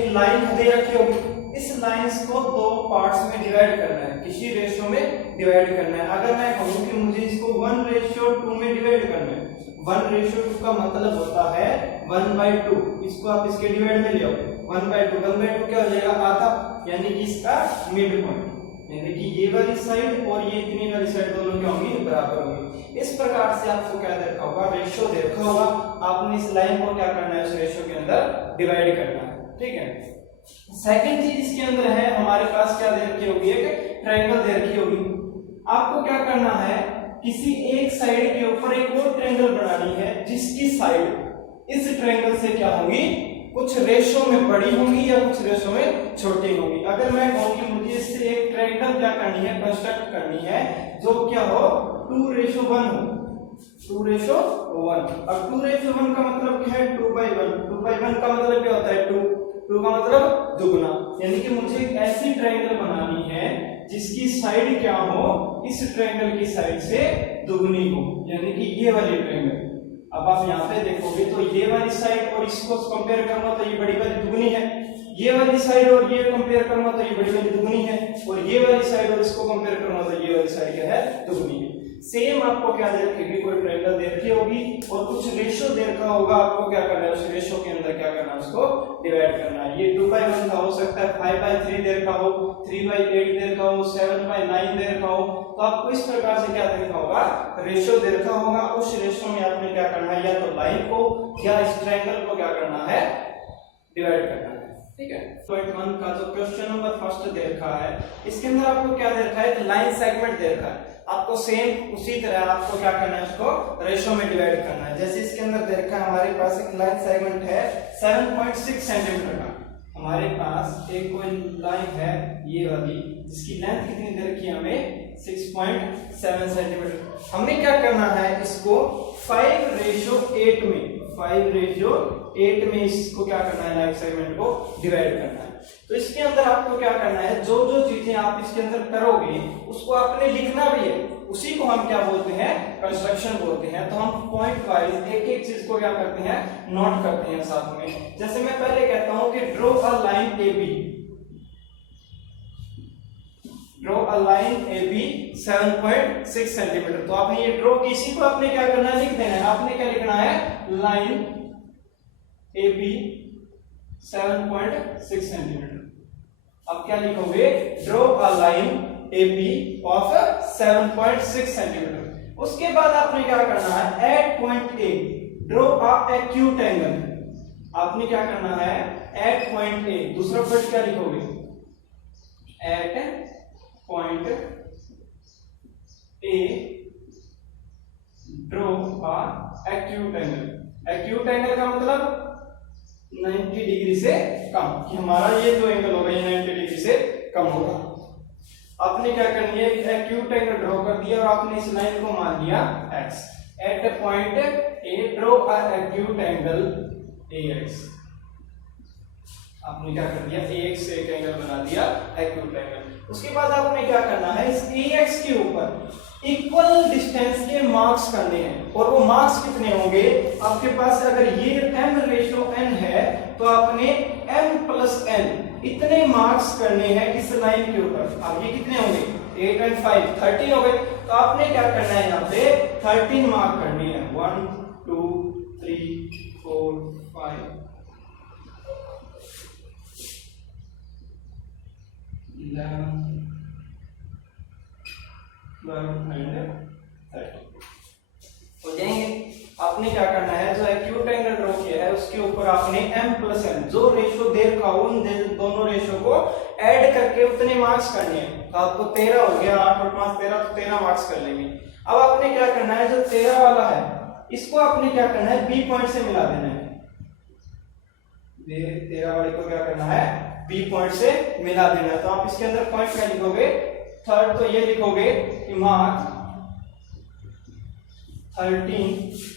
एक लाइन दे रखी होगी, इस लाइंस को दो पार्ट्स में डिवाइड करना है, किसी रेशियो में डिवाइड करना है। अगर मैं कहूं कि मुझे इसको 1:2 में डिवाइड करना है, 1:2 का मतलब होता है 1/2, इसको आप इसके डिवाइड में ले आओ, 1/2 क्या हो जाएगा, आधा, यानी कि इसका मिड पॉइंट, यानी कि ये वाली साइड और ये इतनी वाली साइड दोनों क्या होंगी, बराबर होंगी। इस प्रकार से आपको क्या देखा होगा, रेशियो देखा होगा, आपने इस लाइन को क्या करना है, उस रेशियो के अंदर डिवाइड करना है, ठीक है। सेकंड चीज इसके अंदर है, हमारे पास क्या दे रखी होगी, एक ट्रायंगल दे रखी होगी। आपको क्या करना है, किसी एक साइड के ऊपर एक और ट्रायंगल बनानी है, जिसकी साइड इस ट्रायंगल से क्या होगी, कुछ रेशो में बड़ी होंगी या कुछ रेशो में छोटी होंगी। अगर मैं कहूं कि मुझे इससे एक ट्रायंगल क्या करनी है, कंस्ट्रक्ट करनी है, जो क्या हो 2:1 हो, 2:1। अब 2:1 का मतलब क्या है, 2/1, 2/1 का मतलब क्या होता है, 2 का मतलब दुगना, यानी कि मुझे एक ऐसी ट्रायंगल बनानी है जिसकी साइड क्या हो, इस ट्रायंगल की साइड से दुगनी हो, यानी कि ये वाली ट्रायंगल। अब आप यहाँ पे देखोगे तो ये वाली साइड और इसको कंपेयर करूंगा तो ये बड़ी वाली दुगनी है, ये वाली साइड और ये कंपेयर करूंगा तो ये बड़ी वाली दुगनी है, और ये वाली साइड और इसको कंपेयर करूंगा तो ये वाली साइड क्या है, दुगनी है। सेम आपको क्या दे रखी, कोई ट्रायंगल दे रखी होगी और कुछ रेशियो दे रखा होगा, आपको क्या करना है, उस रेशियो के अंदर क्या करना है, उसको डिवाइड करना है। ये 2/1 का हो सकता है, 5/3 दे रखा हो, 3/8 दे रखा हो, 7/9 दे रखा हो, तो आपको इस प्रकार से क्या दे रखा होगा, रेशियो दे रखा होगा। उस रेशियो में आपने क्या करना है, या तो लाइन को या इस ट्रायंगल को क्या करना है, डिवाइड करना है, ठीक है। पॉइंट 1 का जो क्वेश्चन नंबर फर्स्ट दे रखा है, इसके अंदर आपको क्या दे रखा है, लाइन सेगमेंट दे रखा है। आपको सेम उसी तरह आपको क्या करना है, उसको रेशियो में डिवाइड करना है। जैसे इसके अंदर दे रखा है, हमारे पास एक लाइन सेगमेंट है 7.6 सेंटीमीटर का, हमारे पास एक कोई लाइन है ये वाली, जिसकी लेंथ कितनी दे रखी है हमें, 6.7 सेंटीमीटर। हमने क्या करना है, इसको 5:8 में, 5:8 में इसको क्या करना है, लाइन सेगमेंट को डिवाइड करना है। तो इसके अंदर आपको क्या करना है, जो जो चीजें आप इसके अंदर करोगे उसको आपने लिखना भी है, उसी को हम क्या बोलते हैं, कंस्ट्रक्शन बोलते हैं। तो हम पॉइंट वाइज एक एक चीज को क्या करते हैं, नोट करते हैं साथ में। जैसे मैं पहले कहता हूं कि draw a line AB, draw a line AB 7.6 centimetre. तो आपने ये ड्रॉ की, इसी को आपने क्या करना है, लिख देना है। आपने क्या लिखना है, लाइन AB 7.6 सेंटीमीटर। अब क्या लिखोगे, draw a line AB of 7.6 centimetre. उसके बाद आपने क्या करना है, at point A draw a acute angle. आपने क्या करना है, एट पॉइंट A, दूसरा पॉइंट क्या लिखोगे, at point A draw a acute angle. Acute angle का मतलब 90 डिग्री से कम, कि हमारा ये जो एंगल होगा ये 90 डिग्री से कम होगा। आपने क्या करनी है, एक्यूट एंगल ड्रॉ कर दिया और आपने इस लाइन को मान लिया x। At point A draw a acute angle AX। आपने क्या कर दिया, AX से एक एंगल बना दिया, एक्यूट एंगल। उसके बाद आपने क्या करना है, इस AX के ऊपर इक्वल डिस्टेंस के मार्क्स करने हैं। और वो मार्क्स कितने होंगे, आपके पास अगर ये m/n है तो आपने m+n इतने मार्क्स करने हैं इस लाइन के ऊपर। अब ये कितने होंगे, 8 और 5 13 हो गए। तो आपने क्या करना है, यहाँ पे 13 मार्क करनी है, 1 2 3 4 5 11 12 एंड 13 हो जाएंगे। आपने क्या करना है, जो एक्यूट एंगल ड्रॉ किया है उसके ऊपर आपने m+n जो रेशियो दे रखा हो, उन दोनों रेशियो को ऐड करके उतने मार्क्स करने हैं। तो आपको 13 हो गया, 8 और 5 13, तो 13 मार्क्स कर लेंगे। अब आपने क्या करना है, जो 13 वाला है इसको आपने क्या करना है, B पॉइंट से मिला देना है। 13 वाले को क्या करना है, B पॉइंट से मिला देना है। तो आप इसके अंदर पॉइंट क्या लिखोगे, थर्ड, तो ये लिखोगे कि mark 13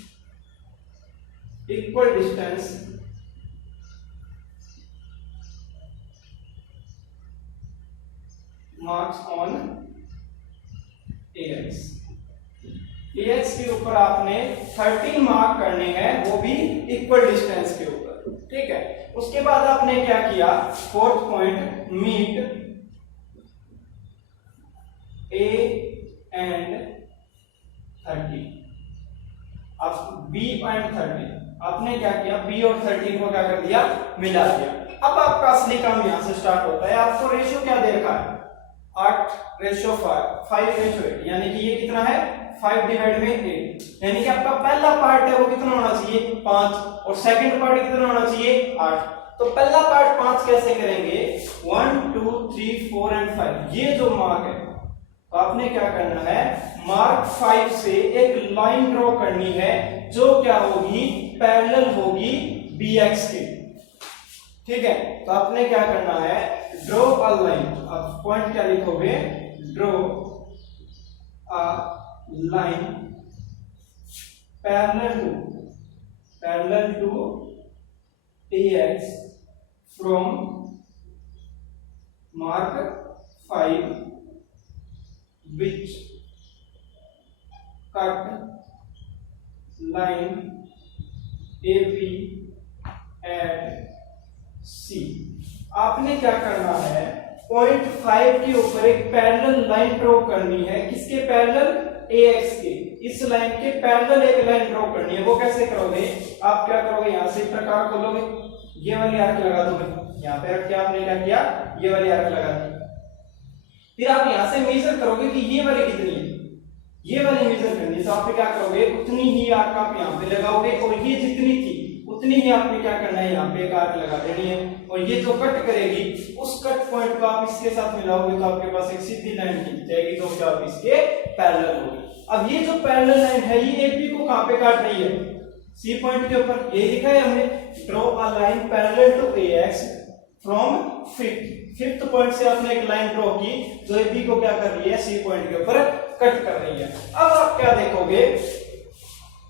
equal distance marks on AX। AX के ऊपर आपने 13 मार्क करने हैं, वो भी इक्वल डिस्टेंस के ऊपर, ठीक है। उसके बाद आपने क्या किया, fourth point, meet A and 30, अब बी एंड 30, आपने क्या किया, बी और 13 को क्या कर दिया, मिला दिया। अब आपका असली काम यहां से स्टार्ट होता है। आपको रेशियो क्या दे रखा है, 8:5, यानी कि ये कितना है, 5 डिवाइड में 8, यानी कि आपका पहला पार्ट है वो कितना होना चाहिए, 5, और सेकंड पार्ट कितना होना चाहिए, 8। तो पहला पार्ट 5 कैसे करेंगे, 1 2 3 4 एंड 5, ये जो मार्क है, तो आपने क्या करना है, मार्क 5 से एक लाइन ड्रॉ करनी है जो क्या होगी, पैरेलल होगी bx के, ठीक है। तो आपने क्या करना है, ड्रॉ अ लाइन, अब पॉइंट क्या लिखोगे, draw a line parallel to ax from mark 5 which cut line AB at C। आपने क्या करना है, पॉइंट 5 के ऊपर एक पैरेलल लाइन ड्रॉ करनी है, किसके पैरेलल, AX के, इस लाइन के पैरेलल एक लाइन ड्रॉ करनी है। वो कैसे करोगे, आप क्या करोगे, यहां से प्रकार खोलोगे, ये वाली आर्क लगा दोगे, यहां पे रख के आपने क्या किया, ये वाली आर्क लगा दी। फिर आप यहां से मेजर करोगे कि ये वाली कितनी है, ये वाली मेजर करनी है, तो आप क्या करोगे, उतनी ही आर्क आप यहां पे लगाओगे, और ये जितनी थी उतनी ही आपने क्या करना है, यहाँ पे एक आर्क लगा देनी है, और ये जो कट करेगी उस कट पॉइंट को आप इसके साथ मिलाओगे तो आपके पास एक सीधी लाइन खींच जाएगी, तो क्या आप इसके पैरेलल होगी। अब ये जो पैरेलल लाइन है ये एपी को कहां पे काट रही है, सी पॉइंट के ऊपर, ये लिखा है हमने, draw a line parallel to AX from fifth point से आपने एक लाइन ड्रॉ की जो एपी को क्या कर रही है, सी पॉइंट के ऊपर कट कर रही है। अब आप क्या देखोगे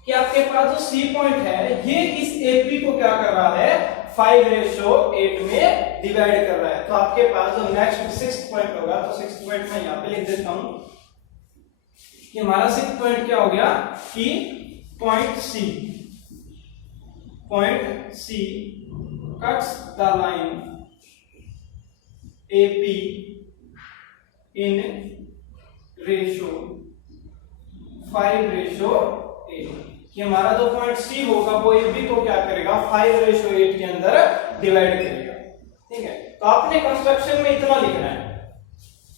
कि आपके पास जो सी पॉइंट है ये इस एपी को क्या कर रहा है, 5:8 में डिवाइड कर रहा है। तो आपके पास जो नेक्स्ट 6th पॉइंट होगा, तो 6th पॉइंट मैं यहां पे लिख देता हूं कि हमारा 6th पॉइंट क्या हो गया, कि point C cuts the line AP in ratio 5:8, कि हमारा जो पॉइंट सी होगा वो AB को क्या करेगा, 5:8 के अंदर डिवाइड करेगा, ठीक है। तो आपने कंस्ट्रक्शन में इतना लिखना है,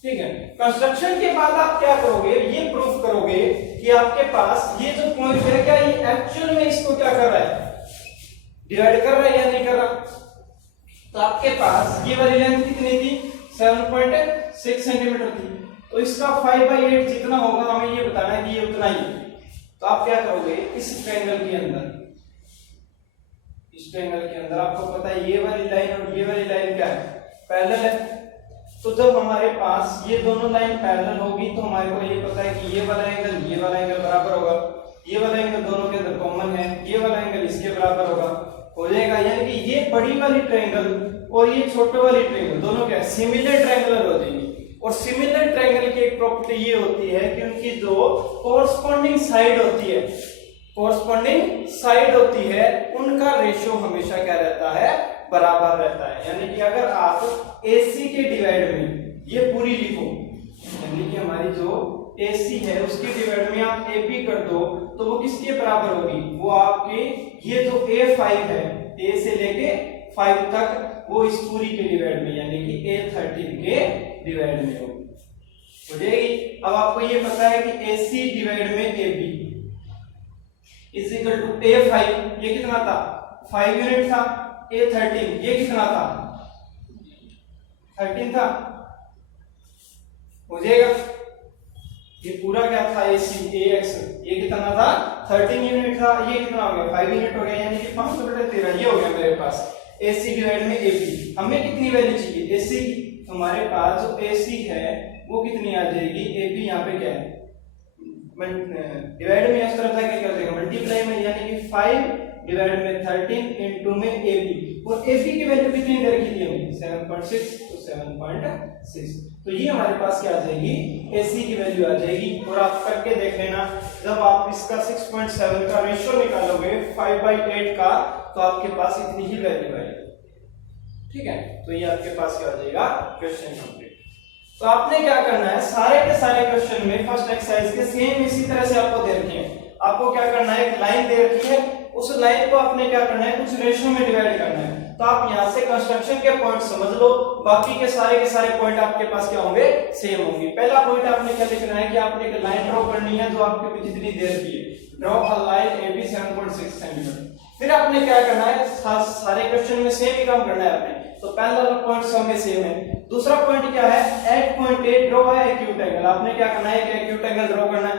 ठीक है। कंस्ट्रक्शन के बाद आप क्या करोगे, ये प्रूफ करोगे कि आपके पास ये जो पॉइंट है क्या ये एक्चुअल में इसको क्या कर रहा है, डिवाइड कर रहा है या नहीं कर रहा। तो आपके पास ये वाली लेंथ कितनी थी, 7.6 सेंटीमीटर थी, तो इसका 5/8 जितना होगा हमें ये बताना है कि ये उतना ही है। तो आप क्या करोगे, इस ट्रायंगल के अंदर आपको पता है ये वाली लाइन और ये वाली लाइन क्या है, पैरेलल है। तो जब हमारे पास ये दोनों लाइन पैरेलल होगी तो हमारे को ये पता है कि ये वाला एंगल बराबर होगा, ये वाला एंगल दोनों के अंदर कॉमन है, ये वाला एंगल इसके बराबर होगा, हो जाएगा। यानी कि ये बड़ी वाली ट्रायंगल और ये छोटे वाली ट्रायंगल दोनों क्या सिमिलर ट्रायंगुलर हो जाएंगी। और सिमिलर ट्रायंगल की एक प्रॉपर्टी ये होती है कि उनकी जो कोरस्पॉन्डिंग साइड होती है उनका रेशियो हमेशा क्या रहता है, बराबर रहता है। यानी कि अगर आप AC के डिवाइड में ये पूरी लिखो, यानी कि हमारी जो AC है उसके डिवाइड में आप AB कर दो तो वो किसके बराबर होगी, वो आपके ये जो A5 है, A से लेके 5 तक, वो इस पूरी के डिवाइड में यानी कि A13 के डिवाइड में होगी, हो जाएगी। अब आपको ये पता है कि AC डिवाइड में AB is equal to A5, ये कितना था, 5 यूनिट था, A13 ये कितना था, 13 था, हो जाएगा। ये पूरा क्या था, AX ये कितना था, 13 यूनिट था, ये कितना हो गया, 5 यूनिट हो गया, यानी कि 5/13 ये हो गया मेरे पास AC डिवाइड में AB। हमें कितनी वैल्यू चाहिए AC की, तो हमारे पास जो AC है वो कितनी आ जाएगी, AB यहाँ पे क्या है, डिवाइड में इस तरह क्या कर देगा, मल्टीप्लाई में, यानी कि 5 डिवाइड में 13 इनटू में AB, और AB की वैल्यू कितनी दे रखी थी हमने, 7.6, तो 7.6, तो ये हमारे पास क्या आ जाएगी, AC की वैल्यू आ जाएगी। और आप करके देख लेना, जब आप इसका 6.7 का रेशियो निकालोगे 5/8 का, तो आपके पास इतनी ही वैल्यू आएगी। ठीक है, तो ये आपके पास क्या हो जाएगा, क्वेश्चन कंप्लीट। तो आपने क्या करना है, सारे के सारे क्वेश्चन में फर्स्ट एक्सरसाइज के सेम इसी तरह से आपको दे रखे हैं। आपको क्या करना है, एक लाइन दे रखी है, उस लाइन को आपने क्या करना है, कुछ रेशियो में डिवाइड करना है। तो आप यहाँ से कंस्ट्रक्शन के पॉइंट समझ लो, बाकी के सारे पॉइंट आपके पास क्या होंगे, सेम होंगे। पहला पॉइंट आपने क्या लिखना है कि आपने एक लाइन ड्रॉ करनी है जो आपके पीछे जितनी दे रखी है, draw a line AB 7.6 centimetre. फिर आपने क्या करना है, सारे क्वेश्चन में सेम ही काम करना है आपने। तो पहला पॉइंट सब में सेम है। दूसरा पॉइंट क्या है, एट पॉइंट ए ड्रॉ है एक्यूट एंगल। आपने क्या करना है, एक एक्यूट एंगल ड्रॉ करना है।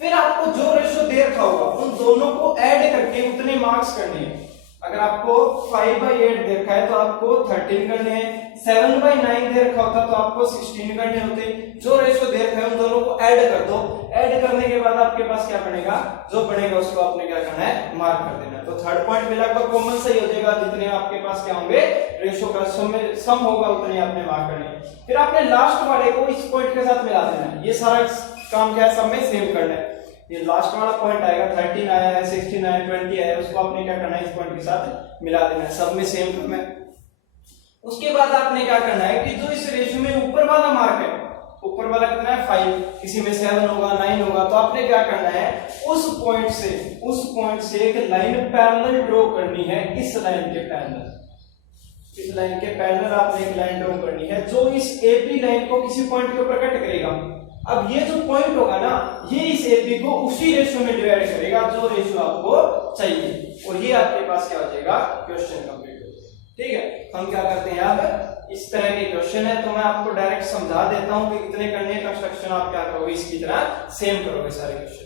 फिर आपको जो रेशियो दे रखा होगा उन दोनों को ऐड करके उतने मार्क्स करने हैं। अगर आपको 5/8 दे रखा है तो आपको 13 करने हैं, 7/9 दे रखा होता तो आपको 16 करने होते। जो रेशियो दे रखा है उन दोनों को ऐड कर दो। ऐड करने के बाद आपके पास क्या बनेगा, जो बनेगा उसको आपने क्या करना है, मार्क कर देना। तो थर्ड पॉइंट में लगभग कॉमन सही हो जाएगा, जितने आपके पास क्या होंगे रेशियो का सम होगा उतने आपने मार्क करने। फिर आपने लास्ट वाले को इस पॉइंट के साथ मिला देना है। ये सारा काम क्या है, सब में सेम करना है। ये लास्ट वाला पॉइंट आएगा, 13 आया है, 16 आया, 20 आया है, उसको आपने क्या करना है, इस पॉइंट के साथ मिला देना है। सब में सेम करना है। उसके बाद आपने क्या करना है कि जो इस रेशियो में ऊपर वाला मार्क है, ऊपर वाला कितना है 5, किसी में 7 होगा, 9 होगा, तो आपने क्या करना है, उस पॉइंट से एक लाइन पैरेलल ड्रॉ करनी है। इस लाइन के पैरेलल आपने एक लाइन ड्रॉ करनी है जो इस AP लाइन को किसी पॉइंट के ऊपर कट करेगा। अब ये जो पॉइंट होगा ना, ये इस AP को उसी रेशियो में डिवाइड करेगा जो रेशियो आपको चाहिए, और ये आपके पास क्या हो जाएगा, क्वेश्चन कंप्लीट हो जाएगा। ठीक है, हम क्या करते हैं, अब इस तरह के क्वेश्चन है तो मैं आपको डायरेक्ट समझा देता हूं कि कितने करने हैं। कंस्ट्रक्शन आप क्या करोगे, इसकी तरह सेम करोगे सारे क्वेश्चन।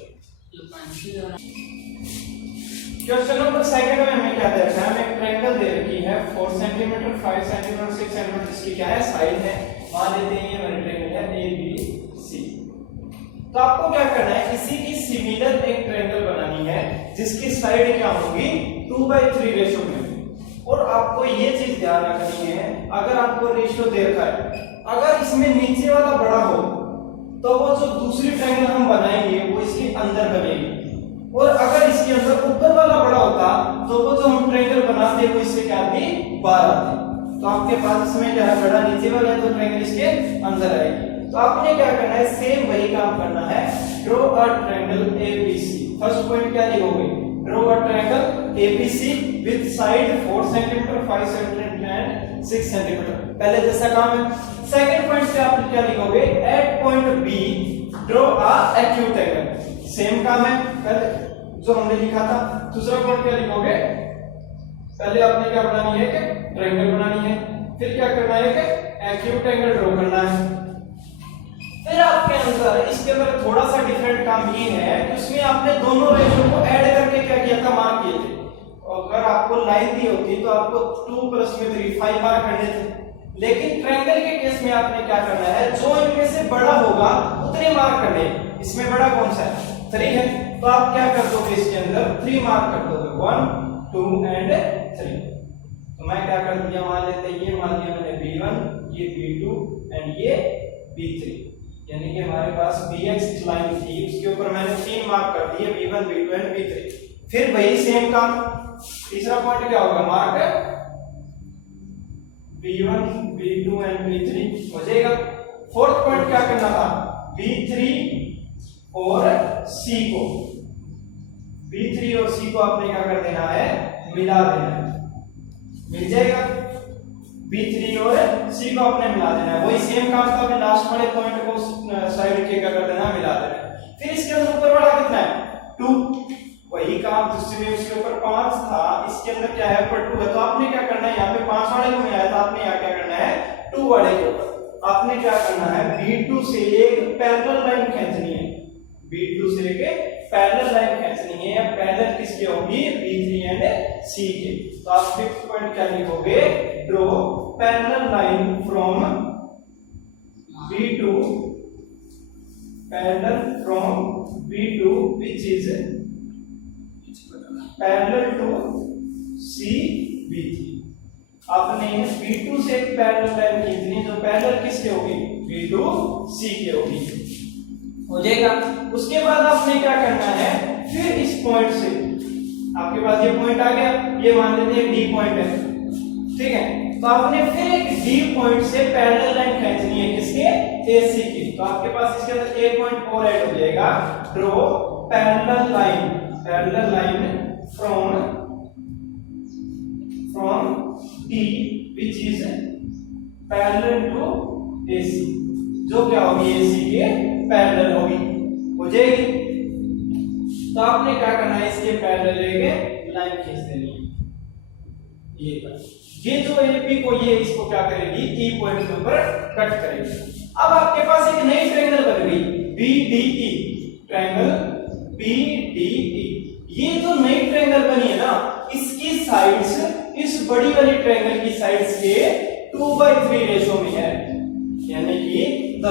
क्वेश्चन नंबर सेकंड में हमें क्या दे रखा है, हमें एक ट्रायंगल दे रखी है 4 सेंटीमीटर, 5 सेंटीमीटर, 6 सेंटीमीटर, इसकी क्या है, साइड है। मान लेते हैं ये हमारी ट्रायंगल है ABC। तो आपको क्या करना है, इसी की सिमिलर एक ट्रायंगल बनानी है जिसकी साइड क्या होगी, 2/3 रेशियो में। और आपको ये चीज ध्यान रखनी है, अगर आपको रेशियो दे रखा है, अगर इसमें नीचे वाला बड़ा हो तो वो जो दूसरी ट्रायंगल हम बनाएंगे वो इसके अंदर बनेगी, और अगर इसके अंदर ऊपर वाला बड़ा होता तो वो जो हम ट्रायंगल बनाते वो इससे क्या आती, बाहर आती। तो आपके पास इसमें क्या है, बड़ा नीचे वाला है तो ट्रायंगल इसके अंदर आएगी। तो आपने क्या करना है, सेम वही काम करना है, draw a triangle ABC। First point क्या लिखोगे, draw a triangle ABC with side 4 centimetre, 5 centimetre and 6 centimetre. पहले जैसा काम है। सेकंड पॉइंट पे आप क्या लिखोगे, at point B draw a acute angle. Same काम है पहले जो हमने लिखा था। दूसरा पॉइंट क्या लिखोगे, पहले आपने क्या बनानी है कि ट्रायंगल बनानी है, फिर क्या करना है कि एक्यूट एंगल ड्रॉ करना है। फिर आपके अंदर इसके अंदर थोड़ा सा डिफरेंट काम ये है कि उसमें आपने दोनों रेशियो को ऐड करके क्या किया था, मार्क किए थे। अगर आपको लाइन दी होती तो आपको 2 + 3 5 मार्क करने थे, लेकिन ट्रायंगल के केस में आपने क्या करना है, जो इनमें से बड़ा होगा उतने मार्क करने। इसमें बड़ा कौन सा है, 3 है, तो आप क्या कर दोगे, इसके अंदर 3 मार्क कर दोगे, 1 2 एंड 3। तो मैं क्या कर दिया, मान लेते हैं ये मान लिया मैंने B1, ये B2 एंड ये B3, यानी कि हमारे पास BX लाइन थी, उसके ऊपर मैंने 3 मार्क कर दिए, B1 B2 एंड B3। फिर वही सेम काम, तीसरा पॉइंट क्या होगा, mark B1 B2 and B3 हो जाएगा। फोर्थ पॉइंट क्या करना था, B3 और C को, B3 और C को आपने क्या कर देना है, मिला देना है, मिल जाएगा। B3 और C को आपने मिला देना है, वही सेम काम था। लास्ट वाले पॉइंट को साइड के क्या कर देना, मिला देना है। फिर इसके अंदर ऊपर वाला कितना है, 2, वही काम जिसमें उसके ऊपर 5 था, इसके अंदर क्या है, ऊपर 2 है। तो आपने क्या करना है, यहाँ पे 5 वाले को मिलाया था, आपने यहाँ क्या करना है, 2 वाले के ऊपर आपने क्या करना है, B2 से एक पैरेलल लाइन खींचनी है, B2 से एक पैरेलल लाइन खींचनी है। पैरेलल किसके होगी, B3 एंड C के। तो आप फिफ्थ पॉइंट क्या लिखोगे, draw parallel line from B2 which is parallel to CB3। आपने B2 से एक पैरेलल लाइन खींचनी जो पैरेलल किसके होगी, B2 C के होगी, हो जाएगा। उसके बाद आपने क्या करना है, फिर इस पॉइंट से आपके पास ये पॉइंट आ गया, ये मान लेते हैं डी पॉइंट है, ठीक है। तो आपने फिर एक डी पॉइंट से पैरेलल लाइन खींचनी है, किसके, एसी की। तो आपके पास इसके अंदर एक पॉइंट और ऐड हो जाएगा, draw parallel line from D which is parallel to AC, जो क्या होगी, एसी के पैरेलल होगी, हो जाएगी। तो आपने क्या करना है, इसके पैरेलल लेके लाइन खींच देनी है, ये जो एपी को ये इसको क्या करेगी, ई पॉइंट के ऊपर कट करेगी। अब आपके पास एक नई ट्रायंगल बन गई बीडीई, ट्रायंगल बीडीई। ये जो नई ट्रायंगल बनी है ना, इसकी साइड्स इस बड़ी वाली ट्रायंगल की साइड्स के 2/3 रेशो में है, यानी कि the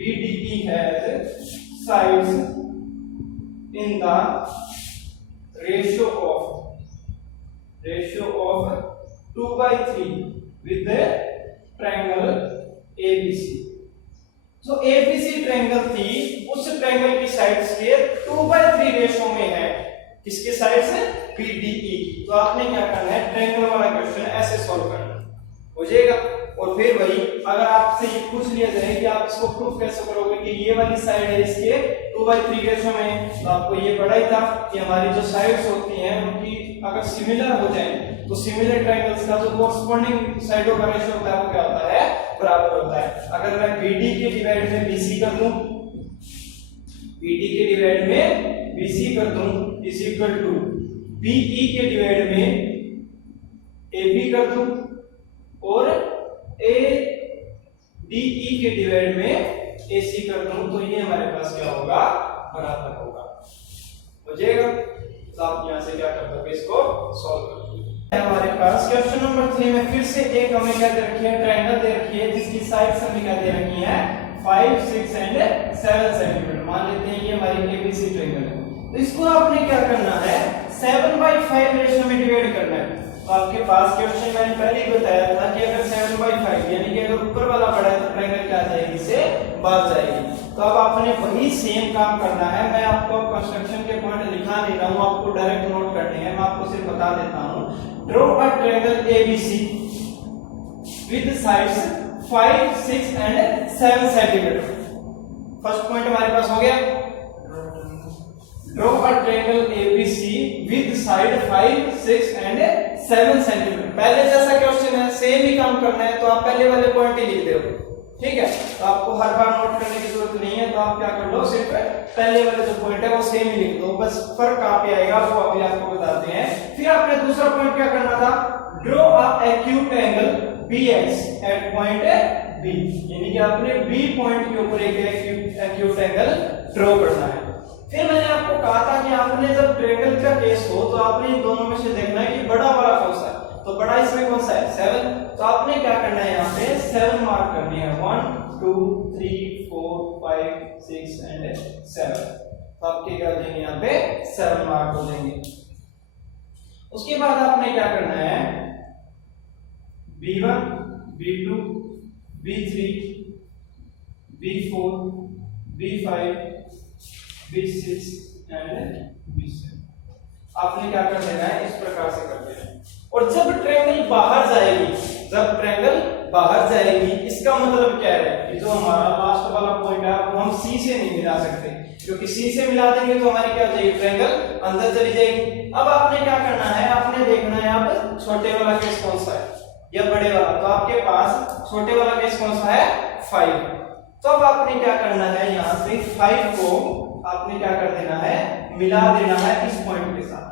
BDE has sides in the ratio of 2/3 with the triangle ABC। जो ABC ट्रायंगल थी, उस ट्रायंगल की साइड्स के 2/3 रेशो में है, किसके साइड्स, BDE। तो आपने क्या करना है, ट्रायंगल वाला क्वेश्चन ऐसे सॉल्व करना, हो जाएगा। और फिर वही अगर आपसे ये पूछ लिया जाए कि आप इसको प्रूफ कैसे करोगे कि ये वाली साइड है इसके 2/3 रेशो में, तो आपको ये पता ही था कि हमारी जो साइड्स होती हैं उनकी अगर सिमिलर हो जाए तो सिमिलर ट्रायंगल्स का जो कोरस्पोंडिंग साइडों का रेशो होता है वो क्या होता है, बराबर होता है। अगर मैं BD के डिवाइड में BC कर दूं, BD के डिवाइड में BC कर दूं इज इक्वल टू BE के डिवाइड में AB कर दूं और ADE के डिवाइड में AC कर दूं, तो ये हमारे पास क्या होगा, बराबर होगा, हो जाएगा। तो आप यहां से क्या कर दोगे, इसको सॉल्व कर दोगे। हमारे पास क्वेश्चन नंबर 3 में फिर से एक हमें क्या दे रखी है, ट्रायंगल दे रखी है जिसकी साइड्स हमें क्या दे रखी है, 5, 6 एंड 7 सेंटीमीटर। मान लेते हैं ये हमारी ABC ट्रायंगल है, तो इसको आपने क्या करना है, 7/5 रेशो में डिवाइड करना है। तो आपके पास क्वेश्चन मैंने पहले ही बताया था कि अगर 7/5 यानी कि अगर ऊपर वाला बड़ा है तो ट्रायंगल क्या जाएगी, इससे बाहर जाएगी। तो अब आपने वही सेम काम करना है। मैं आपको कंस्ट्रक्शन के पॉइंट लिखा नहीं रहा हूं, आपको डायरेक्ट नोट करने हैं, मैं आपको सिर्फ बता देता हूं। Draw a triangle ABC with sides 5, 6 and 7 centimetre. First point हमारे पास हो गया, draw a triangle ABC with side 5, 6 and 7 centimetre. पहले जैसा क्वेश्चन है, सेम ही काम करना है, तो आप पहले वाले पॉइंट ही लिख दो, ठीक है। तो आपको हर बार नोट करने की जरूरत नहीं है, तो आप क्या कर लो, सिर्फ पहले वाले जो पॉइंट है वो सेम ही लिख दो, बस फर्क कहां पे आएगा वो अभी आपको बताते हैं। फिर आपने दूसरा पॉइंट क्या करना था, draw a acute angle BX at point B, यानी कि आपने B पॉइंट के ऊपर एक एक्यूट एंगल ड्रॉ करना है। फिर मैंने आपको कहा था कि आपने जब ट्रायंगल का केस हो तो आपने इन दोनों में से देखना है कि बड़ा वाला कौन सा है, तो बड़ा इसमें कौन सा है, 7। तो आपने क्या करना है, यहाँ पे 7 मार्क करनी है, 1, 2, 3, 4, 5, 6 एंड 7। तो आपके क्या हो जाएंगे, यहाँ पे 7 मार्क हो जाएंगे। उसके बाद आपने क्या करना है, B1, B2, B3, B4, B5, B6 and B7। आपने क्या कर देना है, इस प्रकार से कर देना है। और जब ट्रायंगल बाहर जाएगी, इसका मतलब क्या है कि जो हमारा लास्ट वाला पॉइंट है वो हम C से नहीं मिला सकते, क्योंकि C से मिला देंगे तो हमारी क्या हो जाएगी, ट्रायंगल अंदर चली जाएगी। अब आपने क्या करना है, आपने देखना है अब छोटे वाला केस कौन सा है या बड़े वाला। तो आपके पास छोटे वाला केस कौन सा है, 5। तो अब आपने क्या करना है, यहाँ से 5 को आपने क्या कर देना है, मिला देना है इस पॉइंट के साथ।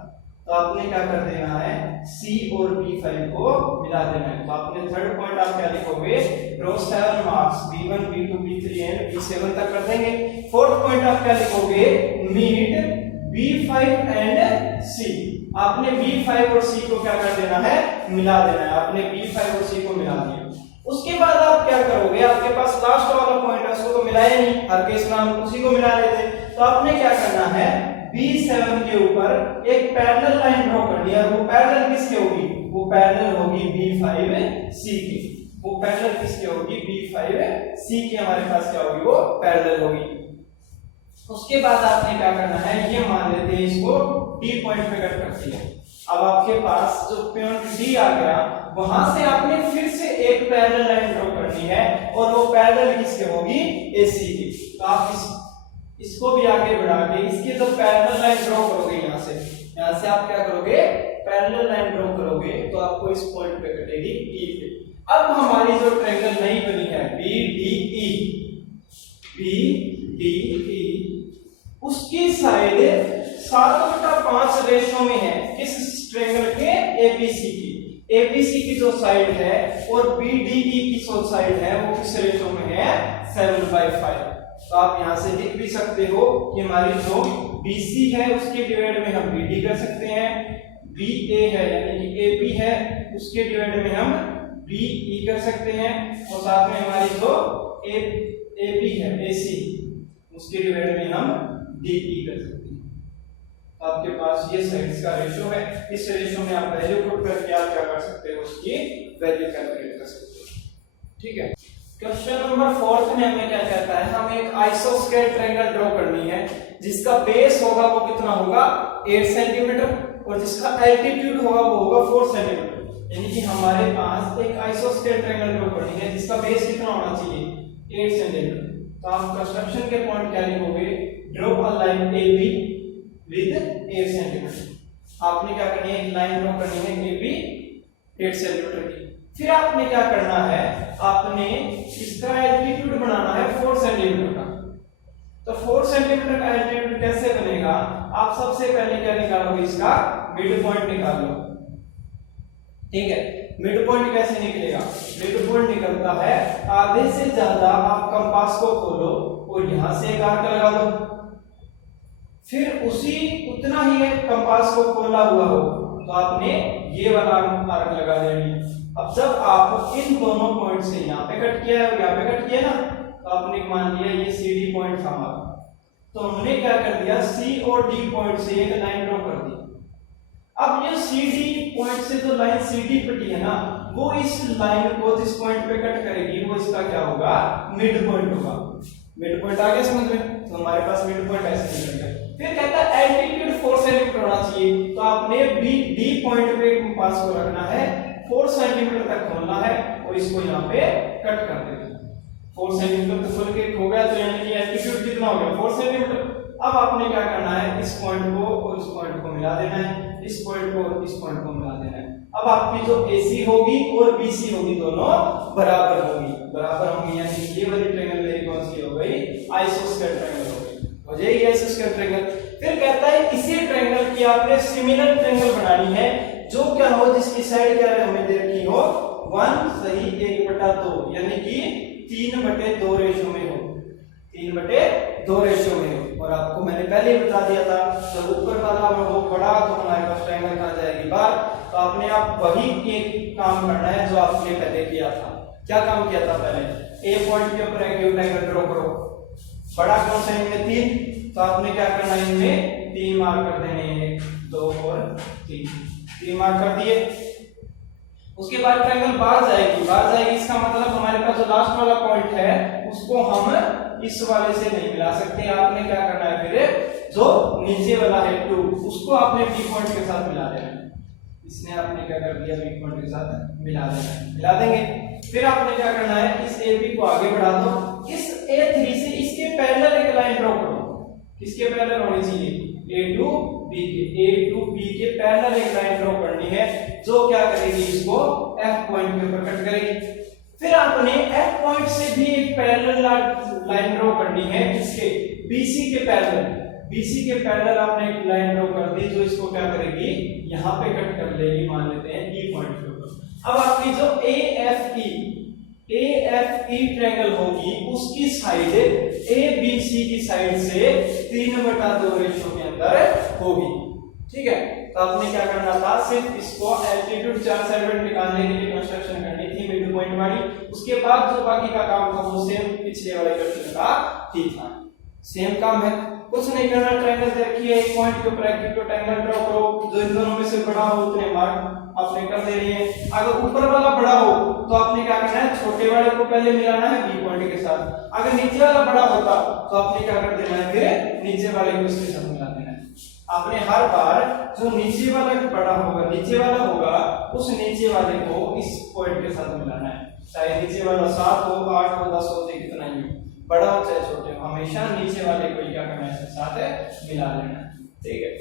तो आपने क्या कर देना है, C और B5 को मिला देना है। तो आपने थर्ड पॉइंट आप क्या लिखोगे, draw 7 marks B1, B2, B3 and B7 तक कर देंगे। फोर्थ पॉइंट आप क्या लिखोगे, मीट B5 एंड C। आपने B5 और C को क्या कर देना है, मिला देना है। आपने B5 और C को मिला दिया। उसके बाद आप क्या करोगे, आपके पास लास्ट वाला पॉइंट है, उसको तो मिलाया नहीं, हर केस में हम उसी को मिला रहे थे। तो आपने क्या करना है, B7 के ऊपर एक पैरेलल लाइन ड्रॉ करनी है। वो पैरेलल किसकी होगी, वो पैरेलल होगी B5C की। वो पैरेलल किसकी होगी, B5C की हमारे पास क्या होगी, वो पैरेलल होगी। उसके बाद आपने क्या करना है, ये मान लेते हैं इसको डी पॉइंट पे कट करती है। अब आपके पास जो पॉइंट डी आ गया, वहां से आपने फिर से एक पैरेलल लाइन ड्रॉ करनी है, और वो पैरेलल किसके होगी, एसी की। तो आप इसको भी आगे बढ़ा के इसके जो पैरेलल लाइन ड्रॉ करोगे, यहाँ से आप क्या करोगे, पैरेलल लाइन ड्रॉ करोगे, तो आपको इस पॉइंट पे कटेगी ई पे। अब हमारी जो ट्रायंगल नई बनी है BDE, उसकी साइड 7/5 रेशो में है, किस ट्रायंगल के, एबीसी की। एबीसी की जो साइड है और BDE की जो साइड है वो किस रेशो में है, 7/5। तो आप यहां से लिख भी सकते हो कि हमारी जो BC है उसके डिवाइड में हम BD कर सकते हैं, BA है यानी कि AB है उसके डिवाइड में हम BE कर सकते हैं, और साथ में हमारी जो AB है AC उसके डिवाइड में हम DE कर सकते हैं। आपके पास ये साइड्स का रेशियो है, इस रेशियो में आप वैल्यू पुट करके आप क्या कर सकते हो, उसकी वैल्यू कैलकुलेट कर सकते हो। ठीक है, क्वेश्चन नंबर 4 में हमें क्या कहता है, हमें एक आइसोस्केल ट्रायंगल ड्रॉ करनी है जिसका बेस होगा वो कितना होगा, 8 सेंटीमीटर, और जिसका एल्टीट्यूड होगा वो होगा 4 सेंटीमीटर। यानी कि हमारे पास एक आइसोस्केल ट्रायंगल ड्रॉ करनी है जिसका बेस कितना होना चाहिए, 8 सेंटीमीटर। तो आप कंस्ट्रक्शन के पॉइंट क्या लिखोगे, draw a line AB with 8 centimetre. आपने क्या करनी है, एक लाइन ड्रॉ करनी है AB 8 सेंटीमीटर की। फिर आपने क्या करना है, आपने इसका एल्टीट्यूड बनाना है 4 सेंटीमीटर का। तो 4 सेंटीमीटर का एल्टीट्यूड कैसे बनेगा, आप सबसे पहले क्या निकालोगे, इसका मिड पॉइंट निकाल लो। ठीक है, मिड पॉइंट कैसे निकलेगा, मिड पॉइंट निकलता है आधे से ज्यादा आप कंपास को खोलो और यहां से एक आर्क लगा दो, फिर उसी उतना ही एक कंपास को खोला हुआ हो तो आपने ये वाला आर्क लगा देनी। अब जब आप इन दोनों पॉइंट से यहाँ पे कट किया है और यहाँ पे कट किया ना, तो आपने मान लिया ये CD पॉइंट था हमारा, तो हमने क्या कर दिया, C और D पॉइंट से एक लाइन ड्रॉ कर दी। अब ये CD पॉइंट से जो लाइन CD कटी है ना, वो इस लाइन को जिस पॉइंट पे कट करेगी वो इसका क्या होगा, मिड पॉइंट होगा। मिड पॉइंट आ गया समझ में, तो हमारे पास मिड पॉइंट ऐसे निकल गया। फिर कहता है एल्टीट्यूड 4 सेंटीमीटर होना चाहिए, तो आपने D पॉइंट पे कंपास को रखना है, 4 सेंटीमीटर तक खोलना है और इसको यहाँ पे कट कर देना। 4 सेंटीमीटर तक खोल के हो गया, तो यानी कि एल्टीट्यूड कितना हो गया, 4 सेंटीमीटर। अब आपने क्या करना है, इस पॉइंट को और इस पॉइंट को मिला देना है, इस पॉइंट को और इस पॉइंट को मिला देना है। अब आपकी जो AC होगी और BC होगी दोनों बराबर होंगी, यानी ये वाली ट्रायंगल मेरी कौन सी हो गई, आइसोस्केल ट्रायंगल हो गई, हो जाएगी आइसोस्केल ट्रायंगल। फिर कहता है इसी ट्रायंगल की आपने सिमिलर ट्रायंगल बनानी है जो क्या हो, जिसकी साइड क्या हमें दे रखी हो, 1 सही 1/2, यानी कि 3/2 रेशियो में हो, 3/2 रेशियो में हो। और आपको मैंने पहले ही बता दिया था, जब ऊपर वाला वो बड़ा तो हमारे पास ट्रायंगल कहां जाएगी, बाहर। तो आपने आप वही एक काम करना है जो आपने पहले किया था। क्या काम किया था पहले, A पॉइंट के ऊपर एक ट्रायंगल ड्रॉ करो, बड़ा कौन सा इनमें 3, तो आपने क्या करना है, इनमें 3 मार्क कर देने, 1 2 और 3 मार्क कर दिए। उसके बाद ट्रायंगल बाहर जाएगी, इसका मतलब हमारे पास जो लास्ट वाला पॉइंट है उसको हम इस वाले से नहीं मिला सकते। आपने क्या करना है, फिर जो नीचे वाला है 2 उसको आपने B पॉइंट के साथ मिला देना है। इसने आपने क्या कर दिया, B पॉइंट के साथ मिला देना है, मिला देंगे। फिर आपने क्या करना है, इस AB को आगे बढ़ा दो, इस A3 से इसके पैरेलल एक लाइन ड्रॉ करो। किसके पैरेलल होनी चाहिए, A2B के पैरेलल एक लाइन ड्रॉ करनी है जो क्या करेगी, इसको F पॉइंट के ऊपर कट करेगी। फिर आपने F पॉइंट से भी एक पैरेलल लाइन ड्रॉ करनी है, किसके, BC के पैरेलल। BC के पैरेलल आपने एक लाइन ड्रॉ कर दी जो इसको क्या करेगी, यहाँ पे कट कर लेगी, मान लेते हैं E पॉइंट के ऊपर। अब आपकी जो AFE ट्रायंगल होगी उसकी साइड ABC की साइड से 3/2 रेशियो के अंदर होगी। ठीक है, तो आपने क्या करना था, सिर्फ इसको एल्टीट्यूड 4 सेंटीमीटर निकालने के लिए कंस्ट्रक्शन करनी थी मिड पॉइंट वाली। उसके बाद जो बाकी का काम था वो सेम पिछले वाले क्वेश्चन का ही था, सेम काम है। कुछ नहीं करना, ट्रायंगल दे रखी है, एक पॉइंट के ऊपर एक्यूट एंगल ड्रॉ करो, जो इन दोनों में से बड़ा हो उतने मार्क आपने कर देनी है। अगर ऊपर वाला बड़ा हो तो आपने क्या करना है, छोटे वाले को पहले मिलाना है बी पॉइंट के साथ। अगर नीचे वाला बड़ा होता तो आपने क्या कर देना है, फिर नीचे वाले को इसके साथ मिला देना है। आपने हर बार जो नीचे वाला बड़ा होगा, नीचे वाला होगा, उस नीचे वाले को इस पॉइंट के साथ मिलाना है। चाहे नीचे वाला 7 हो, 8 हो, 10 हो, कितना ही हो, बड़ा हो चाहे छोटे हो, हमेशा नीचे वाले को क्या करना है, इसके साथ मिला लेना है। ठीक है,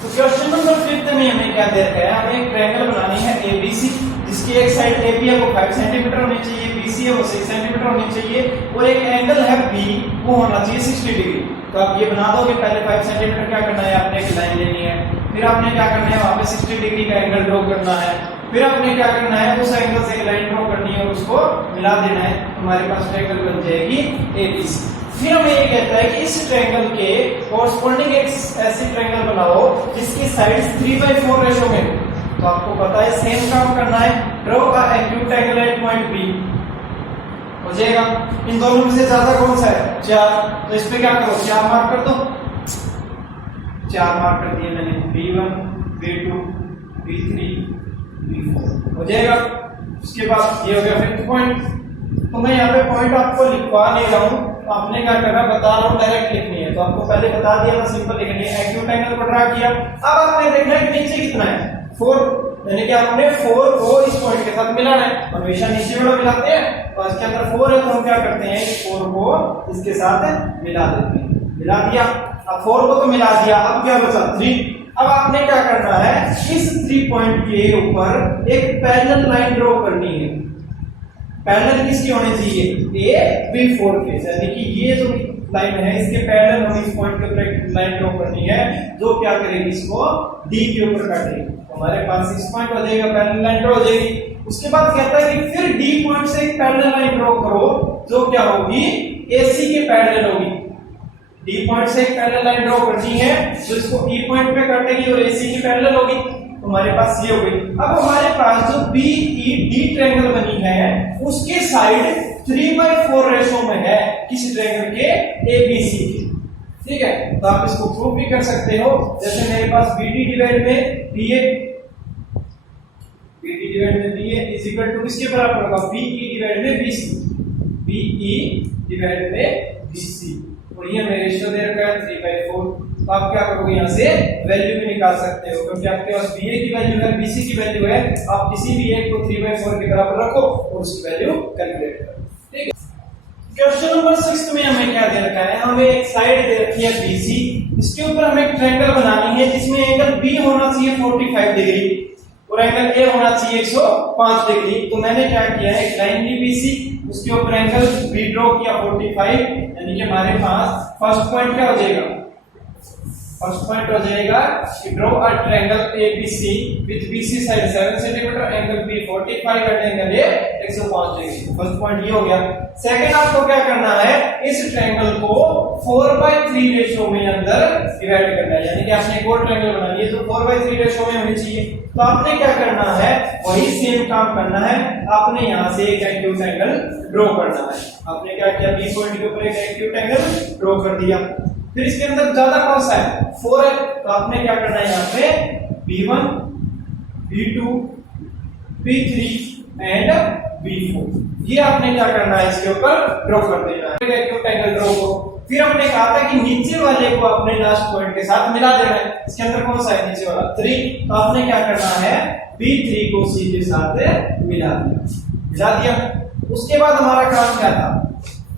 तो क्वेश्चन नंबर 5 में हमें क्या दे रखा है, हमें एक ट्रायंगल बनानी है एबीसी, जिसकी एक साइड एबी है वो 5 सेंटीमीटर होनी चाहिए, बीसी है वो 6 सेंटीमीटर होनी चाहिए, और एक एंगल है बी वो होना चाहिए 60 डिग्री। तो आप ये बना दोगे, पहले 5 सेंटीमीटर क्या करना है, आपने एक लाइन लेनी है, फिर आपने क्या करना है, वहां पे 60 डिग्री का एंगल ड्रॉ करना है, फिर आपने क्या करना है, उस एंगल से एक लाइन ड्रॉ करनी है और उसको मिला देना है, हमारे पास ट्रायंगल बन जाएगी एबीसी। फिर हमें ये कहता है कि इस ट्रायंगल के कॉरस्पॉन्डिंग एक ऐसी ट्रायंगल बनाओ जिसकी साइड्स 3/4 रेशो में। तो आपको पता है सेम काम करना है, draw a acute angle at point B, हो जाएगा। इन दोनों में से ज्यादा कौन सा है, 4, तो इस पे क्या करो, 4 मार्क कर दो, 4 मार्क कर दिए मैंने, B1 B2 B3 B4 हो जाएगा। उसके बाद ये हो गया 5th पॉइंट। तो मैं यहाँ पे पॉइंट आपको लिखवा नहीं रहा हूँ, आपने क्या करना बता रहा हूँ, डायरेक्ट लिखनी है। तो आपको पहले बता दिया था, सिंपल लिखनी है, एक्यूट एंगल को ड्रा किया। अब आपने देखना है नीचे कितना है, 4, यानी कि आपने 4 को इस पॉइंट के साथ मिलाना है। हमेशा नीचे वाला मिलाते हैं, और इसके अंदर 4 है तो हम क्या करते हैं, 4 को इसके साथ मिला देते हैं। मिला दिया, अब 4 को तो मिला दिया, अब क्या बचा 3। अब आपने क्या करना है, इस 3 पॉइंट के ऊपर एक पैरेलल लाइन ड्रॉ करनी है। पैरेलल किसकी होनी चाहिए, ए बी 4 के, यानी कि ये जो लाइन है इसके पैरेलल हमें इस पॉइंट के ऊपर एक लाइन ड्रॉ करनी है, जो क्या करेगी, इसको डी के ऊपर काटेगी। तो हमारे पास 6 पॉइंट हो जाएगा, पैरेलल लाइन ड्रॉ हो जाएगी। उसके बाद कहता है कि फिर डी पॉइंट से एक पैरेलल लाइन ड्रॉ करो, जो क्या होगी, एसी के पैरेलल होगी। डी पॉइंट से एक पैरेलल लाइन ड्रॉ करनी है जो इसको ई पॉइंट पे काटेगी और एसी की पैरेलल होगी। तो हमारे पास ये हो गई। अब हमारे पास जो बीईडी ट्रायंगल बनी है उसके साइड 3/4 रेशो में है, किस ट्रायंगल के, एबीसी के। ठीक है, तो आप इसको प्रूव भी कर सकते हो। जैसे मेरे पास बीडी डिवाइड में बीए, बीडी डिवाइड में बीए इज इक्वल टू किसके बराबर होगा, बीई डिवाइड में बीसी, बीई डिवाइड में बीसी, और ये मेरे रेशियो दे रखा है 3/4। तो आप क्या करोगे, यहाँ से वैल्यू भी निकाल सकते हो, क्योंकि आपके पास बीए की वैल्यू है, बीसी की वैल्यू है। आप किसी भी एक को 3/4 के बराबर रखो और उसकी वैल्यू कैलकुलेट करो। ठीक है, क्वेश्चन नंबर 6 में हमें क्या दे रखा है, हमें एक साइड दे रखी है बीसी, इसके ऊपर हमें एक ट्रायंगल बनानी है जिसमें एंगल बी होना चाहिए 45 डिग्री और एंगल ए होना चाहिए 105 डिग्री। तो मैंने क्या किया है, एक लाइन ली बीसी, उसके ऊपर एंगल बी ड्रॉ किया 45, यानी कि हमारे पास फर्स्ट पॉइंट क्या हो जाएगा, फर्स्ट पॉइंट हो जाएगा कि draw a triangle ABC with BC side 7 centimetre, angle B 45 and angle A 105 degree. First point ये हो गया। सेकंड आपको क्या करना है, इस ट्रायंगल को 4/3 रेशो में अंदर डिवाइड करना है, यानी कि आपने एक और ट्रायंगल बनानी है जो 4/3 रेशो में होनी चाहिए। तो आपने क्या करना है, वही सेम काम करना है, आपने यहां से एक एक्यूट एंगल ड्रॉ करना है। आपने क्या किया, बी पॉइंट के ऊपर एक एक्यूट एंगल ड्रॉ कर दिया। फिर इसके अंदर ज्यादा कौन सा है, 4 है, तो आपने क्या करना है, यहाँ पे B1 B2 B3 and B4, ये आपने क्या करना है, इसके ऊपर ड्रॉ कर देना है एक्यूट एंगल ड्रॉ को। फिर हमने कहा था कि नीचे वाले को अपने लास्ट पॉइंट के साथ मिला देना है। इसके अंदर कौन सा है, नीचे वाला 3, तो आपने क्या करना है, B3 को C के साथ मिला दिया। उसके बाद हमारा काम क्या था,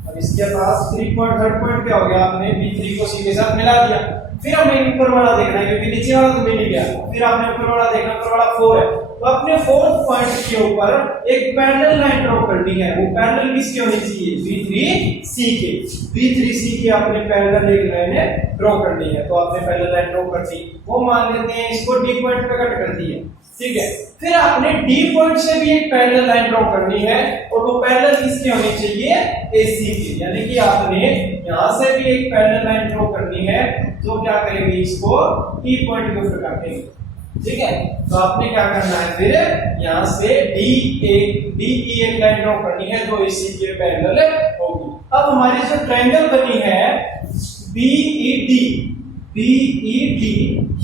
अब इसके पास 3 पॉइंट, थर्ड पॉइंट क्या हो गया, आपने B3 को C के साथ मिला दिया। फिर हमें ऊपर वाला देखना है, क्योंकि नीचे वाला तो मिल ही गया। फिर आपने ऊपर वाला देखना, ऊपर वाला 4 है, तो अपने 4th पॉइंट के ऊपर एक पैरेलल लाइन ड्रॉ करनी है। वो पैरेलल किसकी होनी चाहिए, B3C के। B3C के आपने पैरेलल एक लाइन ड्रॉ करनी है, तो आपने पैरेलल लाइन ड्रॉ कर दी। वो मान लेते हैं इसको D पॉइंट पे कट कर दी है, ठीक है। फिर आपने D पॉइंट से भी एक पैरेलल लाइन ड्रॉ करनी है, और वो पैरेलल किसकी होनी चाहिए, AC की, यानी कि आपने यहां से भी एक पैरेलल लाइन ड्रॉ करनी है जो क्या करेगी, इसको E पॉइंट के ऊपर काटेगी। ठीक है, तो आपने क्या करना है, फिर यहां से DE एक लाइन ड्रॉ करनी है जो AC के पैरेलल होगी। अब हमारी जो ट्रायंगल बनी है बीईडी, बीईडी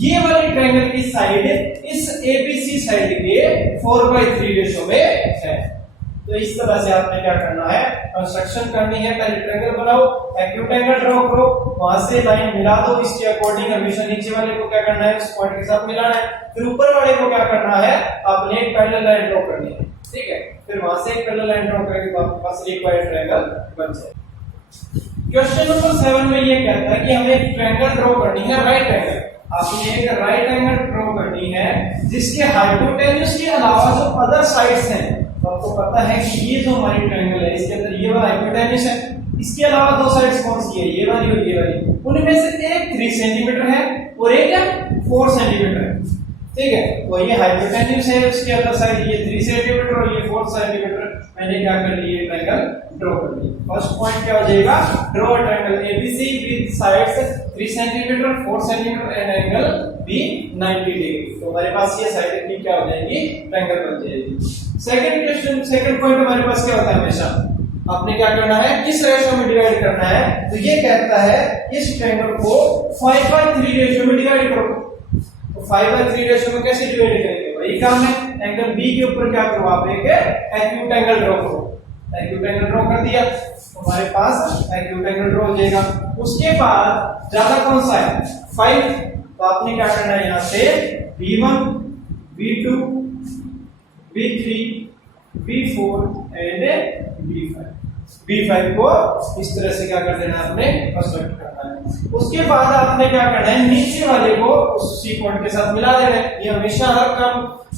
ये वाली ट्रायंगल की साइड इस एबीसी साइड के 4/3 रेशो में है। तो इस तरह से आपने क्या करना है, कंस्ट्रक्शन करनी है। पहले ट्रायंगल बनाओ, एक्यूट एंगल ड्रॉ करो, वहां से लाइन मिला दो, इसके अकॉर्डिंग हमेशा नीचे वाले को क्या करना है, उस पॉइंट के साथ मिलाना है। फिर ऊपर वाले को क्या करना है, आपने एक पैरेलल लाइन ड्रॉ करनी है, ठीक है। फिर वहां से एक पैरेलल लाइन ड्रॉ करके आपके पास एक वाइड ट्रायंगल बन जाए। क्वेश्चन नंबर 7 में ये कहता है कि हमें एक ट्रायंगल ड्रॉ करनी है, राइट एंगल। आपने एक राइट एंगल ड्रॉ करनी है जिसके हाइपोटेन्यूज के अलावा जो अदर साइड्स हैं, तो आपको पता है कि ये जो हमारी ट्रायंगल है इसके अंदर ये वाला हाइपोटेन्यूज है, इसके अलावा दो साइड्स कौन सी है, ये वाली और ये वाली। उनमें से एक 3 सेंटीमीटर है और एक 4 सेंटीमीटर है, ठीक है। तो ये हाइपोटेन्यूज है, उसके अदर साइड ये 3 सेंटीमीटर और ये 4 सेंटीमीटर। मैंने क्या कर लिया, ट्रायंगल ड्रॉ कर लिया। फर्स्ट पॉइंट क्या हो जाएगा, draw a triangle ABC with sides 3 centimetre 4 centimetre and angle B 90 degree. तो हमारे पास ये साइड की क्या हो जाएगी, ट्रायंगल बन जाएगी। सेकंड क्वेश्चन, सेकंड पॉइंट हमारे पास क्या होता है, हमेशा आपने क्या करना है, किस रेशियो में डिवाइड करना है। तो ये कहता है इस ट्रायंगल को 5/3 रेशियो में डिवाइड करो। तो 5/3 रेशियो में कैसे डिवाइड करेंगे, वही काम है। एंगल बी के ऊपर क्या करो, आप एक एक्यूट एंगल ड्रॉ करो। एक्यूट एंगल ड्रॉ कर दिया तो हमारे पास एक्यूट एंगल ड्रॉ हो जाएगा। उसके बाद ज्यादा कौन सा है, 5। तो आपने क्या करना है, यहां से B1 B2 B3 B4 and B5 को इस तरह से क्या कर देना है, आपने कंस्ट्रक्ट करना है। उसके बाद आपने क्या करना है, नीचे वाले को उसी पॉइंट के साथ मिला देना है। ये हमेशा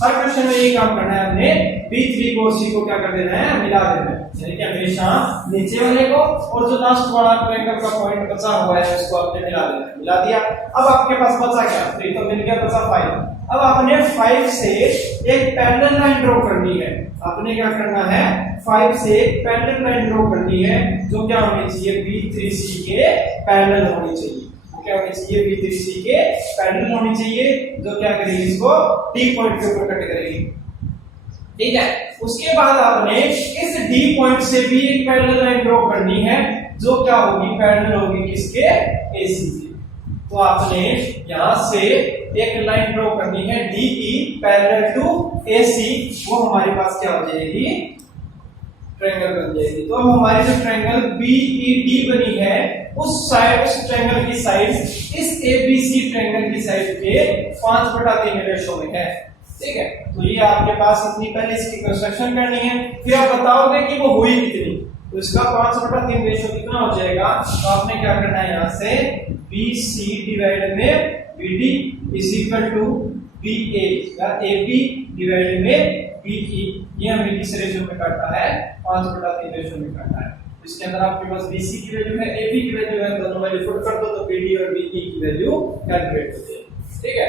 हर क्वेश्चन में यही काम करना है, आपने B3 को C को क्या कर देना है, मिला देना है। यानी कि हमेशा नीचे वाले को और जो लास्ट वाला ट्रायंगल का पॉइंट बचा हुआ है उसको आपने मिला देना है। मिला दिया, अब आपके पास बचा क्या, 3 तो मिल गया, बचा 5। अब आपने 5 से एक पैरेलल लाइन ड्रॉ करनी है। आपने क्या करना है, 5 से एक पैरेलल लाइन ड्रॉ करनी है जो क्या होनी चाहिए, B3C के पैरेलल होनी चाहिए। क्या होनी चाहिए, B3C के पैरेलल होनी चाहिए, जो क्या करेगी, इसको D पॉइंट के ऊपर कट करेगी, ठीक है। उसके बाद आपने इस D पॉइंट से भी एक पैरेलल लाइन ड्रॉ करनी है जो क्या होगी, पैरेलल होगी किसके, AC के। तो आपने यहां से एक लाइन ड्रॉ करनी है DE पैरेलल टू AC, वो हमारे पास क्या हो जाएगी, ट्रायंगल बन जाएगी। तो अब हमारी जो ट्रायंगल BED बनी है उस ट्रायंगल की साइड इस ABC ट्रायंगल की साइड के 5/3 रेशो में है, ठीक है। तो ये आपके पास इतनी पहले इसकी कंस्ट्रक्शन करनी है, फिर आप बताओगे कि वो हुई कितनी। तो इसका 5/3 रेशो कितना हो जाएगा, तो आपने क्या करना है, यहां से BC डिवाइड में BD is equal to BA या AB डिवाइड में BE। ये हमें किस रेशो में करता है, 5/3 रेशो में करता है। इसके अंदर आपके पास BC की वैल्यू है, AB की वैल्यू है, दोनों वैल्यू पुट कर दो तो BD और BE की वैल्यू कैलकुलेट हो जाएगी, ठीक है।